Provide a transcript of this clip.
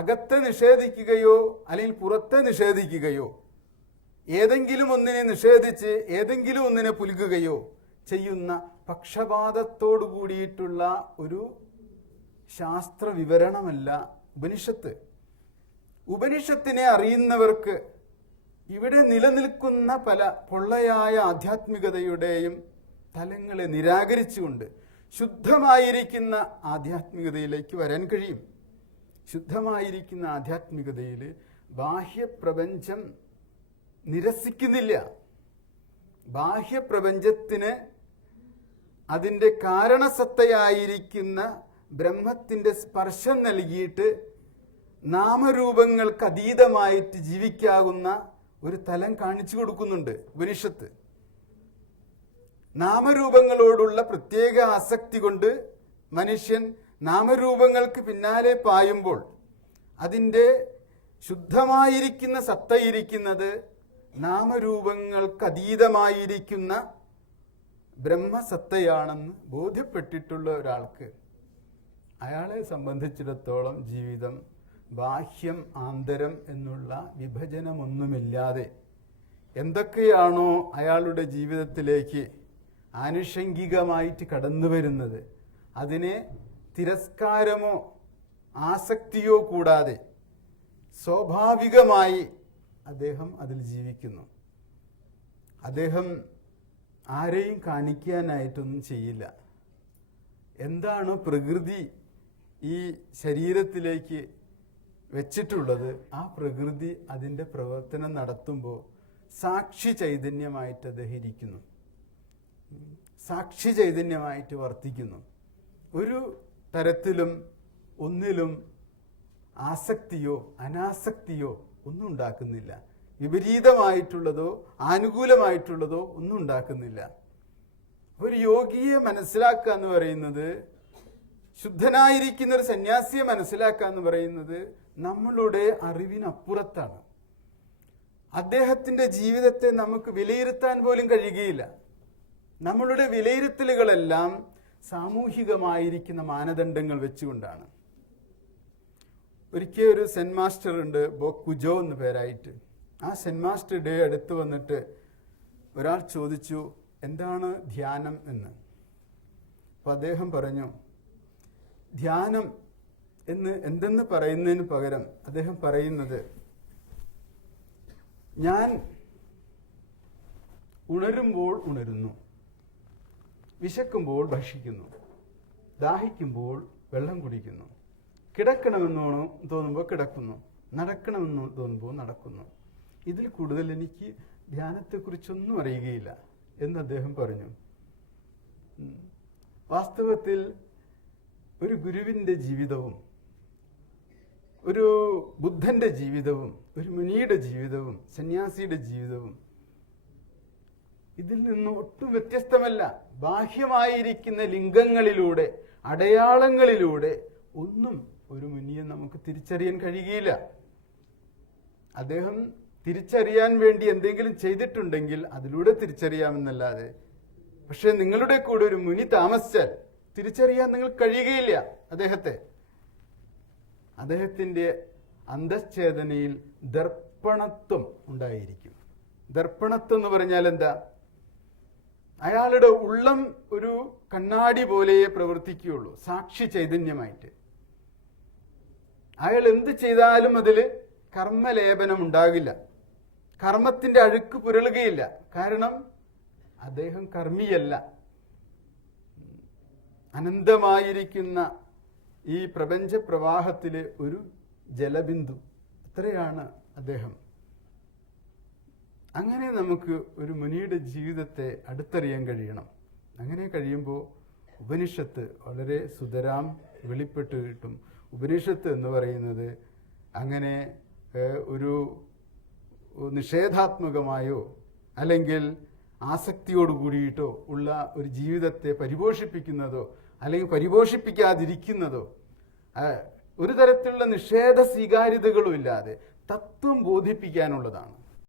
അകത്തെ നിഷേധിക്കുകയോ അല്ലെങ്കിൽ പുറത്തെ നിഷേധിക്കുകയോ, ഏതെങ്കിലും ഒന്നിനെ നിഷേധിച്ച് ഏതെങ്കിലും ഒന്നിനെ പുൽകുകയോ ചെയ്യുന്ന പക്ഷപാതത്തോടു കൂടിയിട്ടുള്ള ഒരു ശാസ്ത്ര വിവരണമല്ല ഉപനിഷത്ത്. ഉപനിഷത്തിനെ അറിയുന്നവർക്ക് ഇവിടെ നിലനിൽക്കുന്ന പല പൊള്ളയായ ആധ്യാത്മികതയുടെയും തലങ്ങളെ നിരാകരിച്ചുകൊണ്ട് ശുദ്ധമായിരിക്കുന്ന ആധ്യാത്മികതയിലേക്ക് വരാൻ കഴിയും. ശുദ്ധമായിരിക്കുന്ന ആധ്യാത്മികതയിൽ ബാഹ്യപ്രപഞ്ചം നിരസിക്കുന്നില്ല. ബാഹ്യപ്രപഞ്ചത്തിന് അതിൻ്റെ കാരണസത്തയായിരിക്കുന്ന ബ്രഹ്മത്തിൻ്റെ സ്പർശം നൽകിയിട്ട് നാമരൂപങ്ങൾക്ക് അതീതമായിട്ട് ജീവിക്കാവുന്ന ഒരു തലം കാണിച്ചു കൊടുക്കുന്നുണ്ട് ഉപനിഷത്ത്. നാമരൂപങ്ങളോടുള്ള പ്രത്യേക ആസക്തി കൊണ്ട് മനുഷ്യൻ നാമരൂപങ്ങൾക്ക് പിന്നാലെ പായുമ്പോൾ അതിൻ്റെ ശുദ്ധമായിരിക്കുന്ന സത്തയിരിക്കുന്നത് നാമരൂപങ്ങൾക്ക് അതീതമായിരിക്കുന്ന ബ്രഹ്മസത്തയാണെന്ന് ബോധ്യപ്പെട്ടിട്ടുള്ള ഒരാൾക്ക് അയാളെ സംബന്ധിച്ചിടത്തോളം ജീവിതം ബാഹ്യം ആന്തരം എന്നുള്ള വിഭജനമൊന്നുമില്ലാതെ എന്തൊക്കെയാണോ അയാളുടെ ജീവിതത്തിലേക്ക് ആനുഷംഗികമായിട്ട് കടന്നു വരുന്നത് അതിനെ തിരസ്കാരമോ ആസക്തിയോ കൂടാതെ സ്വാഭാവികമായി അദ്ദേഹം അതിൽ ജീവിക്കുന്നു. അദ്ദേഹം ആരെയും കാണിക്കാനായിട്ടൊന്നും ചെയ്യില്ല. എന്താണ് പ്രകൃതി ഈ ശരീരത്തിലേക്ക് വെച്ചിട്ടുള്ളത്, ആ പ്രകൃതി അതിൻ്റെ പ്രവർത്തനം നടത്തുമ്പോൾ സാക്ഷി ചൈതന്യമായിട്ട് അദ്ദേഹം ഇരിക്കുന്നു, സാക്ഷി ചൈതന്യമായിട്ട് വർത്തിക്കുന്നു. ഒരു തരത്തിലും ഒന്നിലും ആസക്തിയോ അനാസക്തിയോ ഒന്നും ഉണ്ടാക്കുന്നില്ല. വിപരീതമായിട്ടുള്ളതോ ആനുകൂലമായിട്ടുള്ളതോ ഒന്നും ഉണ്ടാക്കുന്നില്ല. ഒരു യോഗിയെ മനസ്സിലാക്കുക എന്ന് പറയുന്നത്, ശുദ്ധനായിരിക്കുന്ന ഒരു സന്യാസിയെ മനസ്സിലാക്കുക എന്ന് പറയുന്നത് നമ്മളുടെ അറിവിനപ്പുറത്താണ്. അദ്ദേഹത്തിൻ്റെ ജീവിതത്തെ നമുക്ക് വിലയിരുത്താൻ പോലും കഴിയുകയില്ല. നമ്മളുടെ വിലയിരുത്തലുകളെല്ലാം സാമൂഹികമായിരിക്കുന്ന മാനദണ്ഡങ്ങൾ വെച്ചുകൊണ്ടാണ്. ഒരിക്കൽ ഒരു സെന്റ് മാസ്റ്റർ ഉണ്ട്, ബോക്കുജോ എന്ന് പേരായിട്ട്. ആ സെന്റ് മാസ്റ്ററുടെ അടുത്ത് വന്നിട്ട് ഒരാൾ ചോദിച്ചു, എന്താണ് ധ്യാനം എന്ന്. അപ്പോൾ അദ്ദേഹം പറഞ്ഞു, ധ്യാനം എന്തെന്ന് പറയുന്നതിന് പകരം അദ്ദേഹം പറയുന്നത്, ഞാൻ ഉണരുമ്പോൾ ഉണരുന്നു, വിശക്കുമ്പോൾ ഭക്ഷിക്കുന്നു, ദാഹിക്കുമ്പോൾ വെള്ളം കുടിക്കുന്നു, കിടക്കണമെന്ന് തോന്നുമ്പോൾ കിടക്കുന്നു, നടക്കണമെന്ന് തോന്നുമ്പോൾ നടക്കുന്നു. ഇതിൽ കൂടുതൽ എനിക്ക് ധ്യാനത്തെക്കുറിച്ചൊന്നും അറിയുകയില്ല എന്ന് അദ്ദേഹം പറഞ്ഞു. വാസ്തവത്തിൽ ഒരു ഗുരുവിൻ്റെ ജീവിതവും ഒരു ബുദ്ധൻ്റെ ജീവിതവും ഒരു മുനിയുടെ ജീവിതവും സന്യാസിയുടെ ജീവിതവും ഇതിൽ നിന്ന് ഒട്ടും വ്യത്യസ്തമല്ല. ബാഹ്യമായിരിക്കുന്ന ലിംഗങ്ങളിലൂടെ അടയാളങ്ങളിലൂടെ ഒന്നും ഒരു മുനിയെ നമുക്ക് തിരിച്ചറിയാൻ കഴിയുകയില്ല. അദ്ദേഹം തിരിച്ചറിയാൻ വേണ്ടി എന്തെങ്കിലും ചെയ്തിട്ടുണ്ടെങ്കിൽ അതിലൂടെ തിരിച്ചറിയാമെന്നല്ലാതെ, പക്ഷെ നിങ്ങളുടെ കൂടെ ഒരു മുനി താമസിച്ചാൽ തിരിച്ചറിയാൻ നിങ്ങൾ കഴിയുകയില്ല അദ്ദേഹത്തെ. അദ്ദേഹത്തിൻ്റെ അന്തശ്ചേതനയിൽ ദർപ്പണത്വം ഉണ്ടായിരിക്കും. ദർപ്പണത്വം എന്ന് പറഞ്ഞാൽ എന്താ? അയാളുടെ ഉള്ളം ഒരു കണ്ണാടി പോലെയേ പ്രവർത്തിക്കുകയുള്ളൂ, സാക്ഷി ചൈതന്യമായിട്ട്. അയാൾ എന്ത് ചെയ്താലും അതിൽ കർമ്മലേപനം ഉണ്ടാകില്ല, കർമ്മത്തിൻ്റെ അഴുക്ക് പുരളുകയില്ല. കാരണം അദ്ദേഹം കർമ്മിയല്ല. അനന്തമായിരിക്കുന്ന ഈ പ്രപഞ്ച പ്രവാഹത്തിലെ ഒരു ജലബിന്ദു, അത്രയാണ് അദ്ദേഹം. അങ്ങനെ നമുക്ക് ഒരു മുനിയുടെ ജീവിതത്തെ അടുത്തറിയാൻ കഴിയണം. അങ്ങനെ കഴിയുമ്പോൾ ഉപനിഷത്ത് വളരെ സുതരാം വെളിപ്പെട്ട് കിട്ടും. ഉപനിഷത്ത് എന്ന് പറയുന്നത് അങ്ങനെ ഒരു നിഷേധാത്മകമായോ അല്ലെങ്കിൽ ആസക്തിയോട് കൂടിയിട്ടോ ഉള്ള ഒരു ജീവിതത്തെ പരിപോഷിപ്പിക്കുന്നതോ അല്ലെങ്കിൽ പരിപോഷിപ്പിക്കാതിരിക്കുന്നതോ ഒരു തരത്തിലുള്ള നിഷേധ സ്വീകാര്യതകളും ഇല്ലാതെ തത്വം ബോധിപ്പിക്കാനുള്ളതാണ്.